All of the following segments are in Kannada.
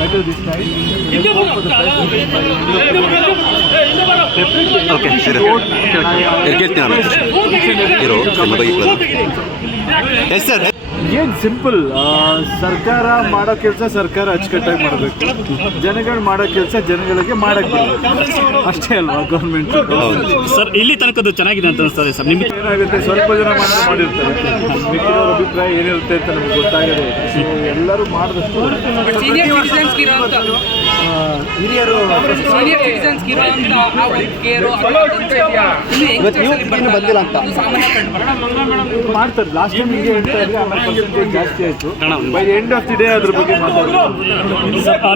better this time. ಓಕೆ ಸರಿ ಹೇಳ್ತೀನಿ ನಾನು ಇರೋ ನಿಮ್ಮ ಬಗ್ಗೆ ಎಸ್ ಸರ್. ಏನು ಸಿಂಪಲ್, ಸರ್ಕಾರ ಮಾಡೋ ಕೆಲಸ ಸರ್ಕಾರ ಅಚ್ಚುಕಟ್ಟಾಗಿ ಮಾಡಬೇಕು, ಜನಗಳು ಮಾಡೋ ಕೆಲಸ ಜನಗಳಿಗೆ ಮಾಡಕ್ಕೆ ಅಷ್ಟೇ ಅಲ್ವಾ ಗೌರ್ಮೆಂಟ್. ಸರ್ ಇಲ್ಲಿ ತನಕದ್ದು ಚೆನ್ನಾಗಿದೆ ಅಂತ ಅನಿಸ್ತದೆ ಸರ್ ನಿಮಗೆ? ಏನಾಗುತ್ತೆ, ಸ್ವಲ್ಪ ಜನ ಮಾತ್ರ ಮಾಡಿರ್ತಾರೆ, ಮಿಕ್ಕಿದವ್ರ ಅಭಿಪ್ರಾಯ ಏನಿರುತ್ತೆ ಅಂತ ನಮ್ಗೆ ಗೊತ್ತಾಗದೆ. ಸೊ ಎಲ್ಲರೂ ಮಾಡಿದಷ್ಟು ಹಿರಿಯರು ಮಾಡ್ತಾರೆ. ಲಾಸ್ಟ್ ಟೈಮ್ ಹಿಂಗೆ ಹೇಳ್ತಾ ಇದ್ರೆ ಜಾಸ್ತಿ ಆಯಿತು. By end of the day ಅದ್ರ ಬಗ್ಗೆ ಮಾತಾಡೋದು.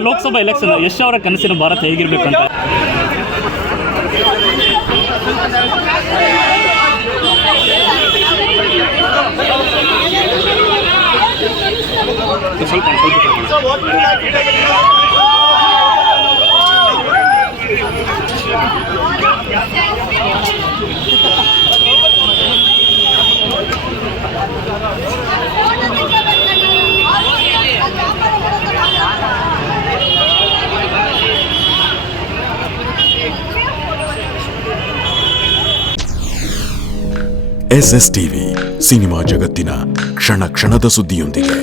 ಲೋಕಸಭಾ ಎಲೆಕ್ಷನ್ ಯಶ್ ಅವರ ಕನಸಿನ ಭಾರತ ಹೇಗಿರ್ಬೇಕಂತ SS TV ಸಿನಿಮಾ ಜಗತ್ತಿನ ಕ್ಷಣ ಕ್ಷಣದ ಸುದ್ದಿಯೊಂದಿಗೆ.